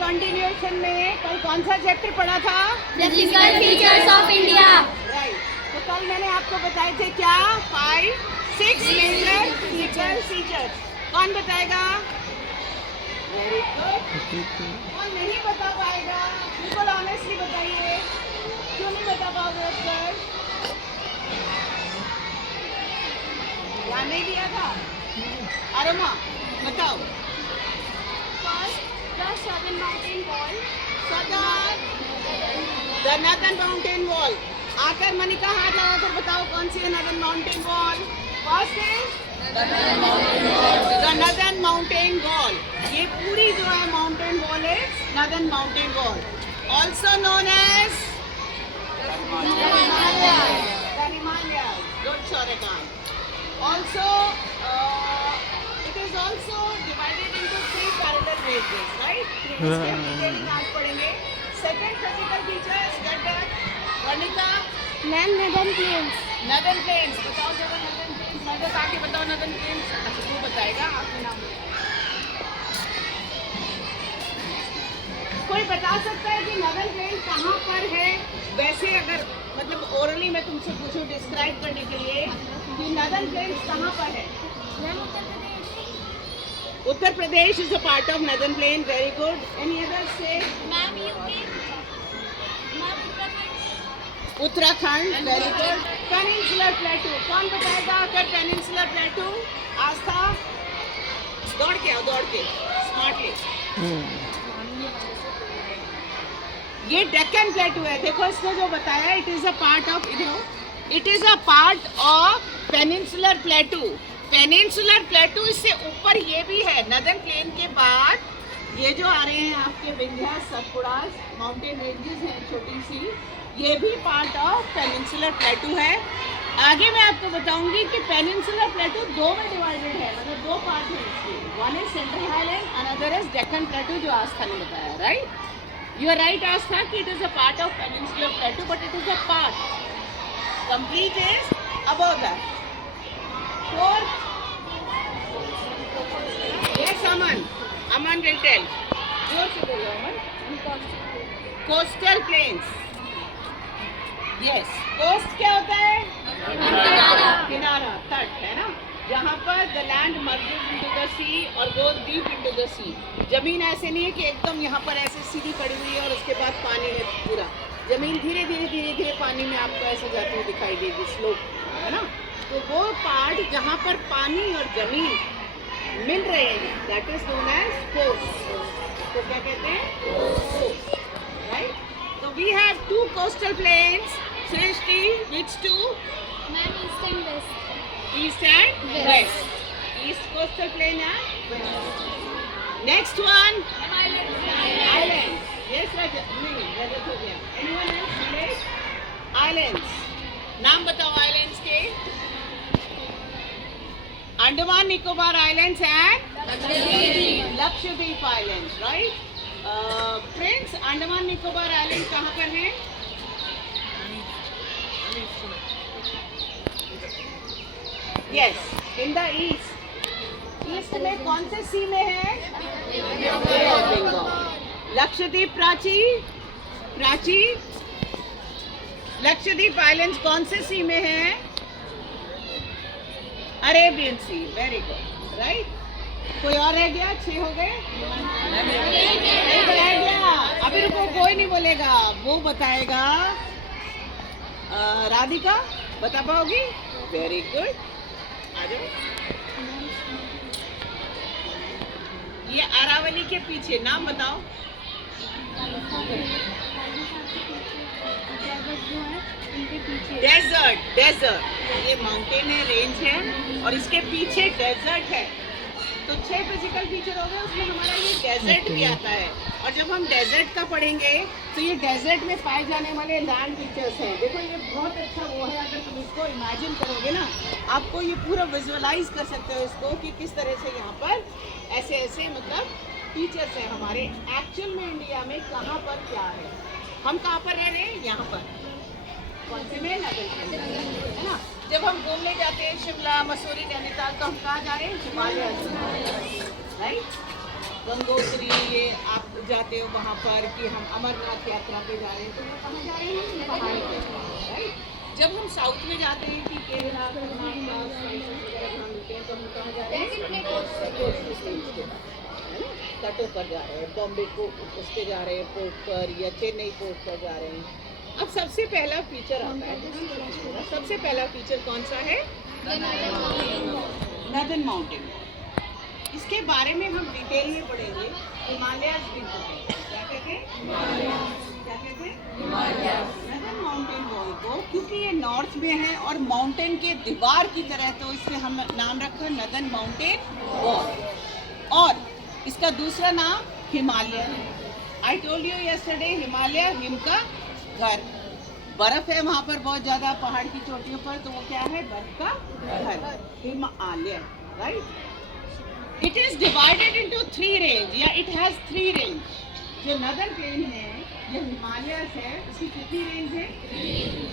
Continuation में कल कौन सा चैप्टर पढ़ा था? Physical features of India. Right, तो कल मैंने आपको बताए थे क्या? 6 मेजर फिजिकल फीचर्स। कौन बताएगा? Very good. कौन नहीं बता पाएगा? बिल्कुल ऑनेस्टली बताइए, क्यों नहीं बता पाओगे उत्तर? ध्यान नहीं दिया था? अरमा बताओ। The Southern Mountain Wall. The northern mountain wall. आकर मनिका हाथ लगाकर बताओ कौन सी है northern mountain wall? First is the northern mountain wall. ये पूरी जो है माउंटेन वॉल है northern mountain wall, also known as the Himalayas. Good Shauryakant. Also, it is also divided into 3 parallel ranges, right? इसके हम डिटेलिंग आज पढ़ेंगे। Second physical features, get that? Varnika? Ma'am, Northern Plains. Northern Plains, बताओ जरा Northern Plains। नजर आके बताओ Northern Plains। अच्छा तू बताएगा, आपके नाम। कोई बता सकता है कि Northern Plains कहाँ पर है? वैसे अगर मतलब ओरली मैं तुमसे पूछूं डिस्क्राइब करने के लिए कि नदर्न प्लेन्स कहाँ पर है? Uttar Pradesh is a part of northern plain. Very good. Any other state? Ma'am, UP. Uttarakhand. Very good. Peninsular plateau, कौन बताएगा अगर पेनिनसुलर प्लेटू? आस्था, दौड़ के आओ, दौड़ के स्मार्टली। ये डेक्कन प्लेटू है। देखो इसने जो बताया, it is a part of, it is a part of peninsular प्लेटू। Peninsular प्लेटू इससे ऊपर ये भी है। नदर्न प्लेन के बाद ये जो आ रहे हैं आपके विंध्यास, सतपुड़ा माउंटेन रेंजेस हैं छोटी सी, ये भी पार्ट ऑफ पेनिनसुलर प्लेटू है। आगे मैं आपको बताऊंगी कि पेनिनसुलर प्लेटू 2 में डिवाइडेड है, मतलब 2 पार्ट है इसके। One is central highland, another is Deccan प्लेटू, जो आस्था ने बताया। Right, you are right Astha, it is a part of peninsular plateau, but it is a part. Complete is above that. Fourth, yes Aman will tell. जोर से बोलो अमन। Coastal plains. Yes, coast क्या होता है? किनारा, तट है ना, जहाँ पर the land merges into the sea और goes deep into the sea. जमीन ऐसे नहीं है कि एकदम यहाँ पर ऐसे सीधी पड़ी हुई है और उसके बाद पानी है पूरा। जमीन धीरे धीरे पानी में आपको ऐसे जाती हुई दिखाई देगी, स्लोप है ना। तो वो पार्ट जहाँ पर पानी और जमीन मिल रहे हैं, that is known as coast. तो क्या कहते हैं? कोस्ट। राइट, तो we have 2 coastal plains. Srishti, which 2? Ma'am, East and West. East and West. East coastal plain and West. Next one. Islands. Yes, Rajat. नहीं, Rajat हो गया. Anyone else? Village? Islands. नाम बताओ आइलैंड्स के। Andaman Nicobar islands and Lakshadweep islands. Right friends, Andaman Nicobar island कहाँ पर है? Yes, in the east. East में कौन से सी में है? लक्षद्वीप, प्राची, लक्षद्वीप आइलैंड्स कौन से सी में है? Arabian sea. Very good. Right, कोई और रह गया? 6 हो गए। एक रह गया, अभी रुको, कोई नहीं बोलेगा, वो बताएगा। राधिका बता पाओगी? वेरी गुड, आ जाओ। ये अरावली के पीछे नाम बताओ। डेजर्ट, ये माउंटेन है, रेंज है, और इसके पीछे डेजर्ट है। तो 6 फिजिकल फीचर हो गए, उसमें हमारा ये डेजर्ट भी आता है। और जब हम डेजर्ट का पढ़ेंगे तो ये डेजर्ट में पाए जाने वाले लैंड फीचर्स हैं। देखो ये बहुत अच्छा वो है, अगर तुम इसको इमेजिन करोगे ना, आपको ये पूरा विजुअलाइज कर सकते हो इसको कि किस तरह से यहाँ पर ऐसे मतलब फीचर्स हैं हमारे। एक्चुअल में इंडिया में कहाँ पर क्या है, हम कहाँ पर रह रहे हैं? यहाँ पर कौन से में? है ना। जब हम घूमने जाते हैं शिमला, मसूरी, नैनीताल, तो हम कहाँ जा रहे हैं? हिमालय। राइट, गंगोत्री, ये आप जाते हो वहाँ पर कि हम अमरनाथ यात्रा पे जा रहे हैं, तो वो कहाँ जा रहे हैं? पहाड़ पे, राइट। जब हम साउथ में जाते हैं कि केरला, कर्नाटक, वगैरह घूम लेते हैं, तो हम कहाँ जा रहे हैं? तटों पर जा रहे हैं, बॉम्बे को उस पे जा रहे हैं, पोर्ट पर, या चेन्नई पोर्ट पर जा रहे हैं। अब सबसे पहला फीचर आता है, सबसे पहला फीचर कौन सा है? Northern mountain. इसके बारे में हम डिटेल में पढ़ेंगे। हिमालयाज भी क्या कहते हैं? क्या कहते हैं? नदन माउंटेन वॉल को, क्योंकि ये नॉर्थ में है और माउंटेन के दीवार की तरह, तो इसलिए हम नाम रखा नदन माउंटेन वॉल। और इसका दूसरा नाम हिमालय है। I told you yesterday, Himalaya him का घर। बर्फ है वहाँ पर बहुत ज़्यादा पहाड़ की चोटियों पर, तो वो क्या है? बर्फ का घर, Himalaya, right. It is divided into 3 range, या इट हैज 3 रेंज। जो नदन प्लेन है, ये हिमालयस है, इसकी कितनी रेंज है?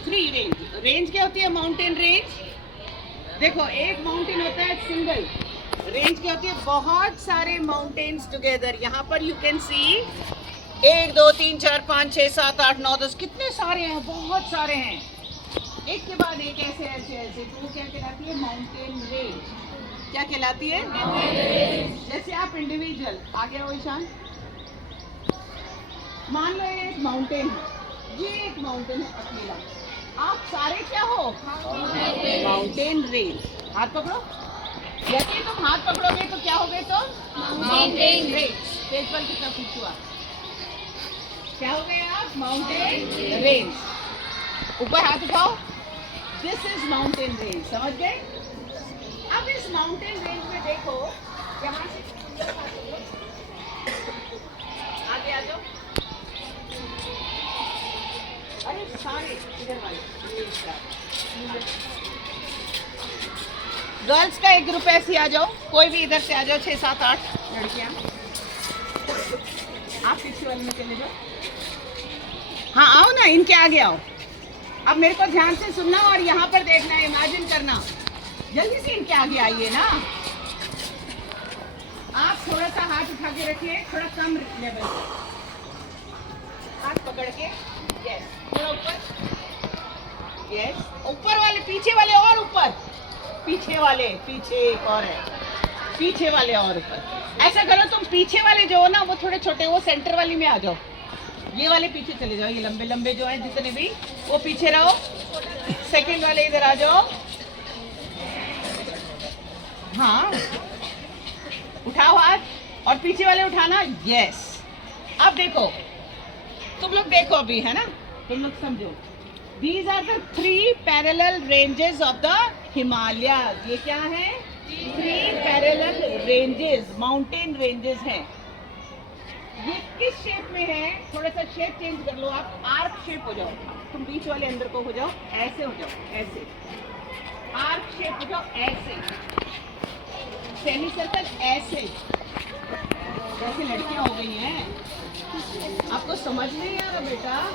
3 रेंज। रेंज क्या होती है? Mountain range. देखो, एक माउंटेन होता है सिंगल, रेंज क्या होती है? बहुत सारे माउंटेन्स टुगेदर। यहाँ पर यू कैन सी 1 2 3 4 5 6 7 8 9 10, कितने सारे हैं, बहुत सारे हैं, एक के बाद एक, ऐसे ऐसे ऐसे। तो वो क्या कहलाती है? Mountain range. क्या कहलाती है? जैसे आप इंडिविजुअल, आगे आओ ईशान, मान लो ये एक माउंटेन है, ये एक माउंटेन है अकेला, आप सारे क्या हो? Mountain range. हाथ पकड़ो, जैसे तुम हाथ पकड़ोगे तो क्या हो गए? तो माउंटेन रेंज। पेज पर कितना पीछे हुआ, क्या हो गए आप? Mountain range. ऊपर हाथ उठाओ, दिस इज माउंटेन रेंज। समझ गए? अब इस माउंटेन रेंज में देखो, यहाँ से आगे आ जाओ। अरे सारे इधर वाले, गर्ल्स का एक ग्रुप ऐसे आ जाओ, कोई भी इधर से आ जाओ, 6 7 8 लड़कियाँ। आप पीछे वाले में चले जाओ। हाँ आओ ना, इनके आगे आओ। अब मेरे को ध्यान से सुनना और यहाँ पर देखना है, इमेजिन करना। जल्दी से इनके आगे आइए ना। आप थोड़ा सा हाथ उठा के रखिए, थोड़ा कम लेवल, हाथ पकड़ के, यस, थोड़ा ऊपर, यस, ऊपर वाले, पीछे वाले और ऊपर, पीछे वाले, पीछे एक और है, पीछे वाले और ऊपर। ऐसा करो, तुम पीछे वाले जो हो ना, वो थोड़े छोटे, वो सेंटर वाली में आ जाओ। ये वाले पीछे चले जाओ, ये लंबे लंबे जो हैं जितने भी, वो पीछे रहो। सेकंड वाले इधर आ जाओ। हाँ, उठाओ हाथ, और पीछे वाले उठाना, यस। अब देखो, तुम लोग देखो अभी, है ना, तुम लोग समझो। These are the 3 parallel ranges of the Himalayas. ये क्या है? 3 parallel ranges, mountain ranges हैं। ये किस शेप में है? थोड़ा सा शेप चेंज कर लो आप, आर्क शेप हो जाओ। तुम बीच वाले अंदर को हो जाओ, ऐसे हो जाओ, ऐसे आर्क शेप हो जाओ, ऐसे सेमी सर्कल, ऐसे जैसे लड़कियां हो गई हैं। आपको समझ नहीं आ रहा बेटा?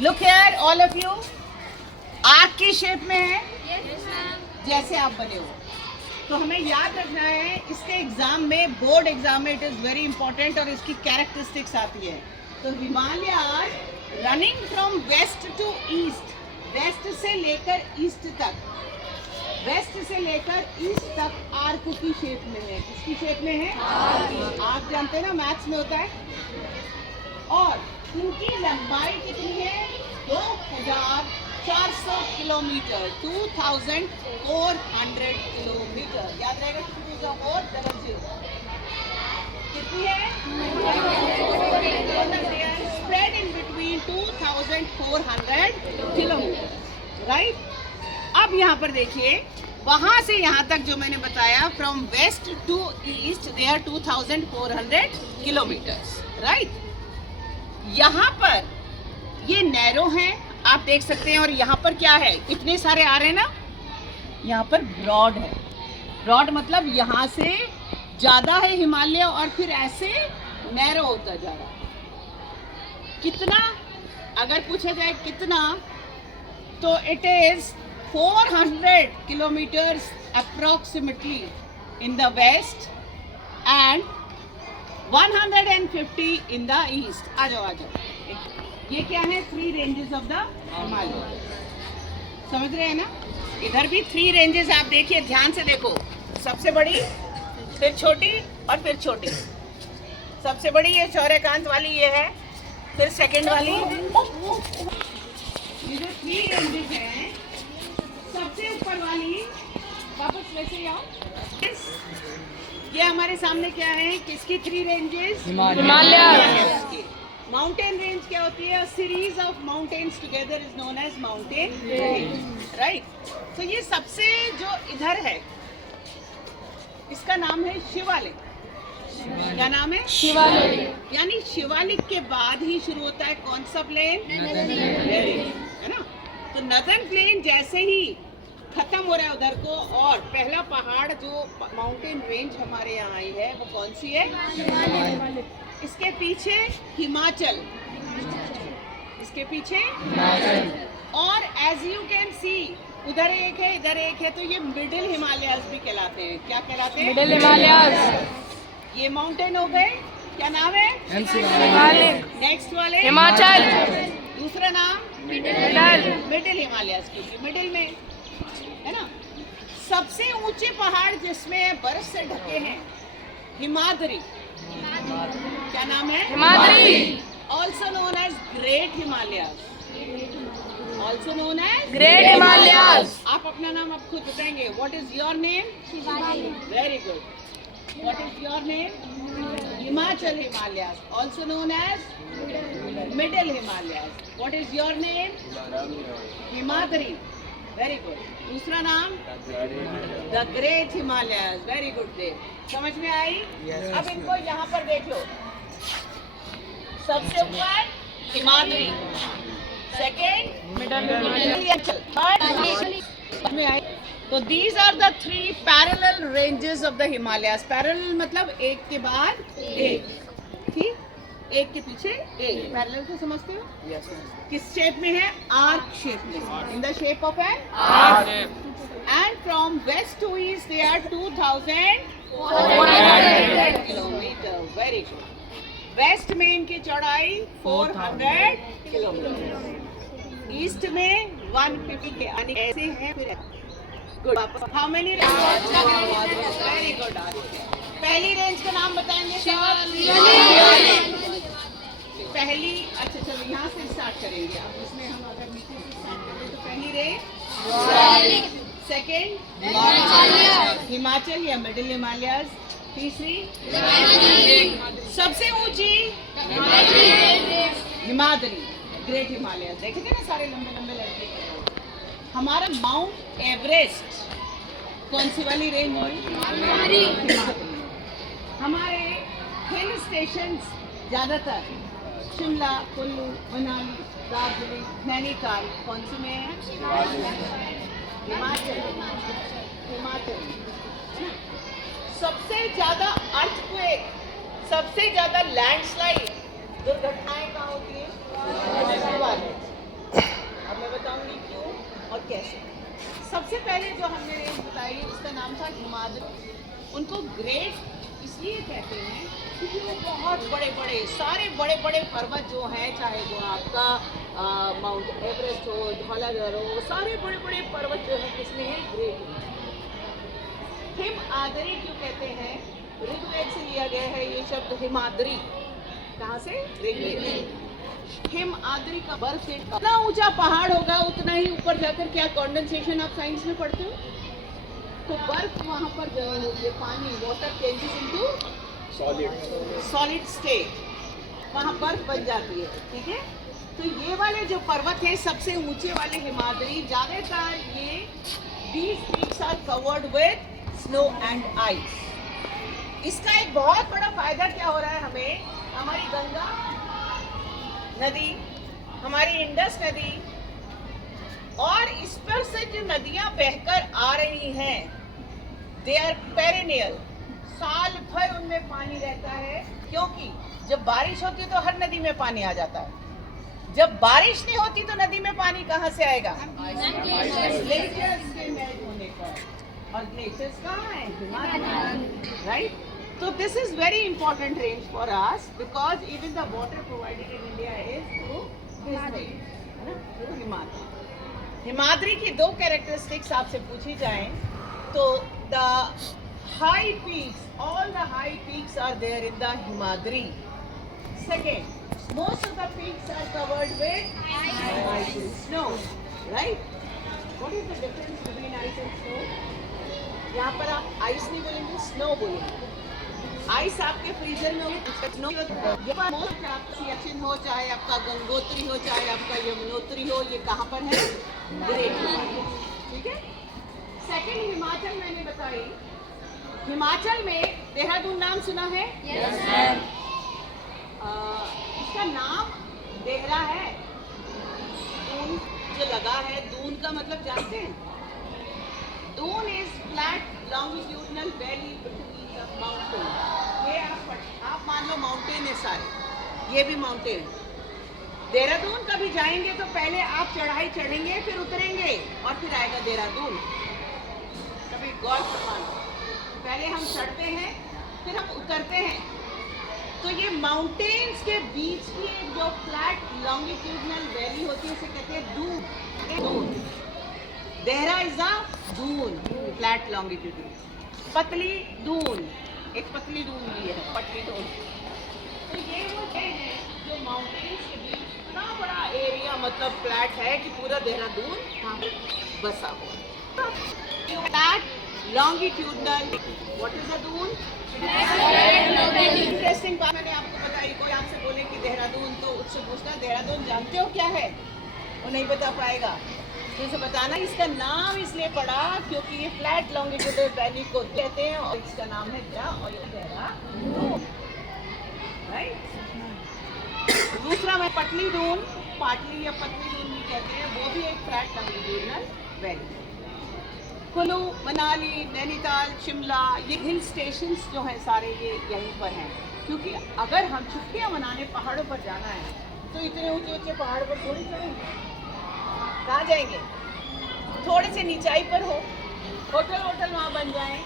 Look here all of you, arc की शेप में है, जैसे आप बने हो। तो हमें याद रखना है, इसके एग्जाम में, बोर्ड एग्जाम में, इट इज वेरी इंपॉर्टेंट, और इसकी कैरेक्टरिस्टिक्स आती है। तो Himalaya running from west to east, west से लेकर ईस्ट तक, वेस्ट से लेकर ईस्ट तक आर्क की शेप में है। किसकी शेप में है? आर्क जानते हैं ना, मैथ्स में होता है। और इनकी लंबाई कितनी है? 2400 किलोमीटर, 2400 किलोमीटर। याद रहेगा, 2 कितनी है? Spread in between 2400 kilometre, right. अब यहाँ पर देखिए, वहां से यहाँ तक जो मैंने बताया, from west to east they are 2400 kilometres, right. यहाँ पर ये नैरो है, आप देख सकते हैं, और यहाँ पर क्या है? इतने सारे आ रहे हैं ना, यहाँ पर ब्रॉड है। ब्रॉड मतलब यहाँ से ज़्यादा है हिमालय, और फिर ऐसे नैरो होता जा रहा है। कितना, अगर पूछा जाए कितना, तो it is 400 kilometers approximately in the west and 150 in the east. आ जाओ आ जाओ. ये क्या है? 3 रेंजेस ऑफ द हिमालय. समझ रहे हैं ना? इधर भी 3 रेंजेस. आप देखिए, ध्यान से देखो. सबसे बड़ी, फिर छोटी और फिर छोटी. सबसे बड़ी ये चौरेकांत वाली ये है, फिर सेकंड वाली. ये जो 3 रेंजेस हैं, सबसे ऊपर वाली वापस वैसे आओ. ये हमारे सामने क्या है? किसकी 3 रेंजेस? हिमालय. माउंटेन रेंज क्या होती है? Series of mountains together is known as mountain range, right? तो ये सबसे जो इधर है, इसका नाम है शिवालिक. क्या नाम है? शिवालिक. यानी शिवालिक के बाद ही शुरू होता है कौन सा प्लेन? है ना? तो नदर्न प्लेन जैसे ही खत्म हो रहा है उधर को, और पहला पहाड़ जो माउंटेन रेंज हमारे यहाँ आई है वो कौन सी है? इसके पीछे हिमाचल. इसके पीछे और एज यू कैन सी, उधर एक है इधर एक है, तो ये मिडिल हिमालयाज भी कहलाते हैं. क्या कहलाते हैं? मिडिल हिमालयाज. ये माउंटेन हो गए. क्या नाम है? नेक्स्ट वाले हिमाचल. दूसरा नाम मिडिल हिमालयाज, क्योंकि मिडिल में है ना. सबसे ऊंचे पहाड़ जिसमें बर्फ से ढके हैं, हिमाद्री. क्या नाम है? Himadri. Also known as great Himalayas. Also known as great Himalayas. आप अपना नाम आप खुद बताएंगे. What is your name? Shivali. Very good. What is your name? Himachal Himalayas, also known as middle Himalayas. What is your name? Himadri. Very good. दूसरा नाम? The great Himalayas. Very good. दे समझ में आई? अब इनको यहाँ पर देख लो. सबसे ऊपर हिमाद्री, सेकेंड मिडिल, थर्ड में आई. तो these are the 3 parallel ranges of the Himalayas. Parallel मतलब एक के बाद एक. ठीक, एक के पीछे एक. पैरेलल को समझते हो? yes. किस शेप में है? आर्क शेप में. In the shape of an arc. And from west to east they are 2400 kilometre. Very good. West में इनकी चौड़ाई 400 किलोमीटर. ईस्ट में 150 के यानी ऐसे हैं. फिर good. How many? Very good. पहली रेंज का नाम बताएंगे सब? पहली. अच्छा चलो यहाँ से स्टार्ट करेंगे. अब इसमें हम अगर नीचे से स्टार्ट करें तो पहली रेंज, सेकेंड हिमाचल या मिडिल हिमालयाज, तीसरी सबसे ऊंची हिमाद्री, ग्रेट हिमालयाज. देखेंगे ना सारे लंबे लंबे लड़के. हमारा माउंट एवरेस्ट कौन सी वाली रेंज हुई? हमारे हिल स्टेशन ज्यादातर शिमला, कुल्लू, मनाली, दार्जिलिंग, नैनीताल कौन सी में है? हिमाचल. हिमाचल. सबसे ज्यादा अर्थक्वेक, सबसे ज्यादा लैंडस्लाइड, दुर्घटनाएं कहाँ होती है? अब मैं बताऊंगी क्यों और कैसे. सबसे पहले जो हमने रेंज बताई उसका नाम था हिमाद्री. उनको ग्रेट इसलिए कहते हैं क्योंकि वो बहुत बड़े बड़े सारे बड़े बड़े पर्वत जो हैं, चाहे वो आपका माउंट एवरेस्ट हो, धौलाधर हो, सारे बड़े बड़े पर्वत जो हैं किसमें है? ग्रेट. हिमाद्री क्यों कहते हैं? ऋग्वेद से लिया गया है ये शब्द हिमाद्री. कहाँ से? ऋग्वेद से. हिमाद्री का बर्फ से जितना ऊंचा पहाड़ होगा उतना ही ऊपर जाकर क्या कंडेंसेशन आप साइंस में पढ़ते हो? तो बर्फ वहाँ पर जो ये पानी, water changes into solid state, वहाँ बर्फ बन जाती है. ठीक है. तो ये वाले जो पर्वत है सबसे ऊंचे वाले हिमाद्री, ज्यादातर ये these peaks are covered with snow and ice. इसका एक बहुत बड़ा फायदा क्या हो रहा है हमें? हमारी गंगा नदी, हमारी इंडस नदी और इस पर से जो नदियां बहकर आ रही हैं, दे आर पेरेनियल. साल भर उनमें पानी रहता है, क्योंकि जब बारिश होती है तो हर नदी में पानी आ जाता है. जब बारिश नहीं होती तो नदी में पानी कहाँ से आएगा? ग्लेशियर्स के मेल्ट होने पर. और ग्लेशियर्स कहाँ है? Himalaya. Right. So this is very important range for us because even the water provided in India is through this range, है ना? Through हिमाद्री. हिमाद्री की दो कैरेक्टरिस्टिक्स आपसे पूछी जाएं तो the high peaks, all the high peaks are there in the Himadri. Second, most of the peaks are covered with ice and snow, right? What is the difference between ice and snow? यहाँ पर आप ice नहीं बोलेंगे, snow बोलेंगे. Ice आपके freezer में होगी, snow आपका सियाचिन हो, चाहे आपका गंगोत्री हो, चाहे आपका यमुनोत्री हो, ये कहाँ पर है? ग्रेट हिमालय. ठीक है. सेकंड हिमाचल मैंने बताई. हिमाचल में देहरादून नाम सुना है? Yes sir. इसका नाम देहरा है. दून जो लगा है, दून का मतलब जानते हैं? Doon is flat longitudinal valley between mountain. ये आप मान लो माउंटेन है सारे, ये भी माउंटेन. देहरादून कभी जाएंगे तो पहले आप चढ़ाई चढ़ेंगे, फिर उतरेंगे और फिर आएगा देहरादून. कभी गौर से मानो, पहले हम चढ़ते हैं फिर हम उतरते हैं. तो ये माउंटेन्स के बीच की एक जो फ्लैट लॉन्गिट्यूडनल वैली होती है उसे कहते हैं Doon. Doon. Dehra is a Doon, flat longitudinal. पतली दून, एक पतली दून भी है, पतली दून. तो ये वो है जो माउंटेन्स के बीच इतना बड़ा एरिया, मतलब फ्लैट है कि पूरा देहरादून बसा हुआ. Flat longitudinal, what is a Doon? Interesting बात मैंने आपको बताई. कोई आपसे बोले कि देहरादून, तो उससे पूछना देहरादून जानते हो क्या है? वो नहीं बता पाएगा. तो उसे बताना इसका नाम इसलिए पड़ा क्योंकि ये फ्लैट लॉन्गिट्यूडनल वैली को कहते हैं और इसका नाम है क्या? और ये देहरादून. राइट. दूसरा मैं पतली दून, पाटली या पतली दून भी कहते हैं, वो भी एक flat longitudinal valley. Kullu, Manali, Nainital, Shimla, ये हिल स्टेशंस जो हैं सारे ये यहीं पर हैं. क्योंकि अगर हम छुट्टियां मनाने पहाड़ों पर जाना है तो इतने ऊंचे ऊंचे पहाड़ पर थोड़ी चढ़ेंगे. कहाँ जाएंगे? थोड़े से नीचाई पर हो, होटल वहाँ बन जाए,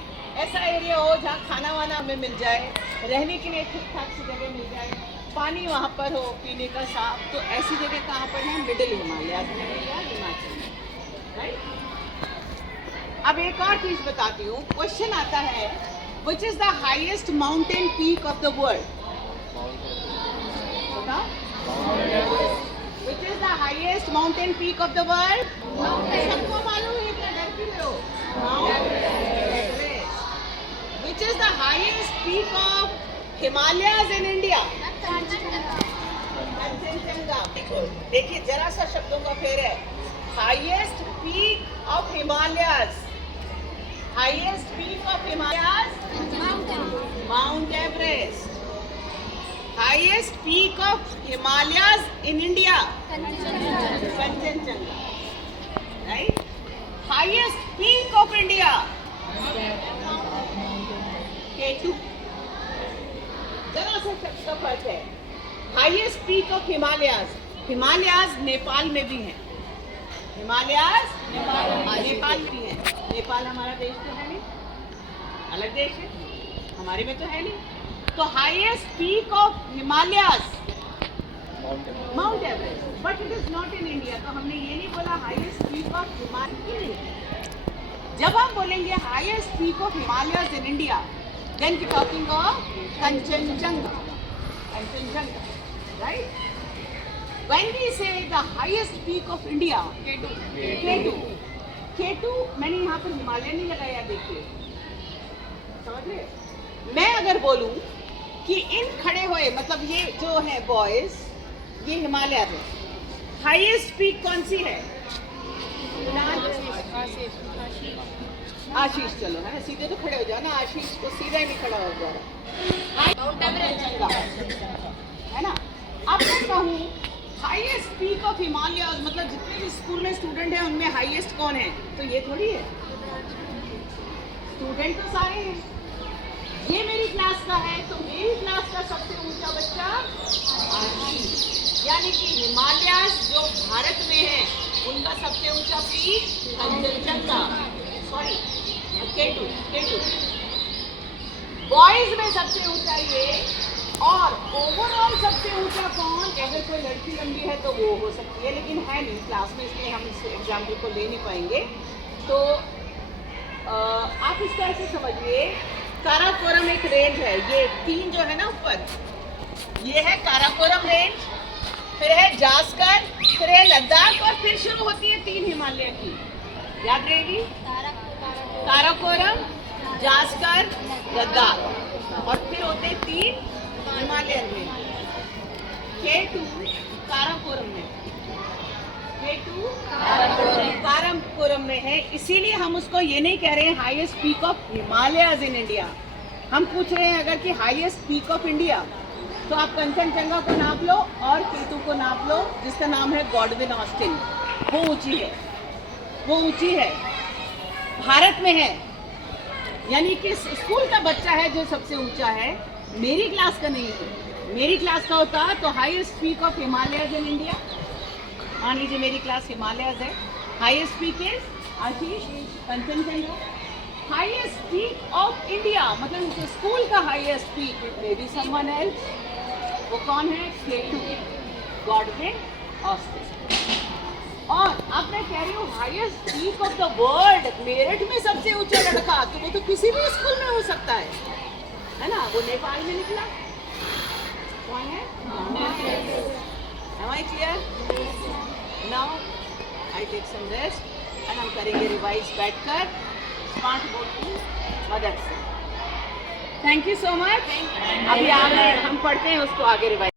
ऐसा एरिया हो जहाँ खाना वाना हमें मिल जाए, रहने के लिए ठीक ठाक सी जगह मिल जाए, पानी वहाँ पर हो पीने का साफ. तो ऐसी जगह कहाँ पर है? मिडिल हिमालय में या हिमाचल में. राइट. अब एक और चीज बताती हूँ. क्वेश्चन आता है, which is the highest mountain peak of the world? बताओ. Which is the highest mountain peak of the world? सबको मालूम है, इतना डर क्यों रहे हो? Mount Everest. Which is the highest peak of Himalayas in India? Kanchenjunga. देखिए जरा सा शब्दों का फेर है. Highest peak of Himalayas. Highest peak of Himalayas? Mount Everest. Highest peak of Himalayas in India? Kanchenjunga. Right? Highest peak of India? K2. जरा सा शब्द का फर्क है. Highest peak of Himalayas. Himalayas Nepal में भी हैं. Himalayas नेपाल में भी हैं. नेपाल हमारा देश तो है नहीं, अलग देश है, हमारे में तो है नहीं. तो highest peak of Himalayas mount Everest, but it is not in India. तो हमने ये नहीं बोला हाईएस्ट पीक ऑफ हिमालय. जब हम बोलेंगे highest peak of Himalayas in India, then we talking of Kanchenjunga. Kanchenjunga, right. When we say the highest peak of India, K2. K2 मैंने यहाँ पर हिमालय नहीं लगाया, देखिए, समझ रहे. मैं अगर बोलूं कि इन खड़े हुए, मतलब ये जो है बॉयज, ये हिमालय है. हाईएस्ट पीक कौन सी है? आशीष. चलो है ना, सीधे तो खड़े हो जाओ ना. आशीष को सीधा ही नहीं खड़ा हो जा रहा. है ना. अब मैं कहूँ हाईएस्ट पीक ऑफ हिमालय, मतलब जितने भी स्कूल में स्टूडेंट हैं उनमें हाईएस्ट कौन है? तो ये थोड़ी है. स्टूडेंट तो सारे हैं. ये मेरी क्लास का है, तो मेरी क्लास का सबसे ऊंचा बच्चा आशीष. यानी कि हिमालयास जो भारत में है उनका सबसे ऊंचा peak Kanchenjunga, sorry K2. Boys में सबसे ऊंचा ये, और ओवरऑल सबसे ऊंचा कौन? अगर कोई लड़की लंबी है तो वो हो सकती है, लेकिन है नहीं क्लास में, इसलिए हम इस एग्जाम्पल को ले नहीं पाएंगे। तो आप इसको ऐसे समझिए, काराकोरम एक रेंज है, ये 3 जो है ना ऊपर, ये है काराकोरम रेंज, फिर है जास्कर, फिर है लद्दाख, और फिर शुरू होती है 3 हिमालय की, याद रहेगी, काराकोरम, जास्कर, लद्दाख, और फिर होते हैं 3 हिमालयन में। K2 काराकोरम में, K2 काराकोरम में है, इसीलिए हम उसको ये नहीं कह रहे हैं highest peak of Himalayas in India. हम पूछ रहे हैं अगर कि हाईएस्ट पीक ऑफ इंडिया, तो आप कंचनजंगा को नाप लो और K2 को नाप लो, जिसका नाम है गॉडविन ऑस्टिन। वो ऊंची है, वो ऊंची है, भारत में है, यानी कि स्कूल का बच्चा है जो सबसे ऊंचा है, मेरी क्लास का नहीं है। मेरी क्लास का होता तो highest peak of Himalayas in India, मान लीजिए मेरी क्लास हिमालयज है, highest peak is Ashish Kanchenjunga, highest peak of India मतलब स्कूल का highest peak may be someone else, वो कौन है? K2 Godwin Austen. और अब मैं कह रही हूँ highest peak of the world, Meerut में सबसे ऊंचा लड़का, तो वो तो किसी भी स्कूल में हो सकता है ना? वो नेपाल में निकला, कौन है? Am I clear? Now I take some rest and हम करेंगे रिवाइज बैठकर स्मार्ट बोर्ड की मदद से। Thank you so much. अभी आगे हम पढ़ते हैं उसको आगे रिवाइज।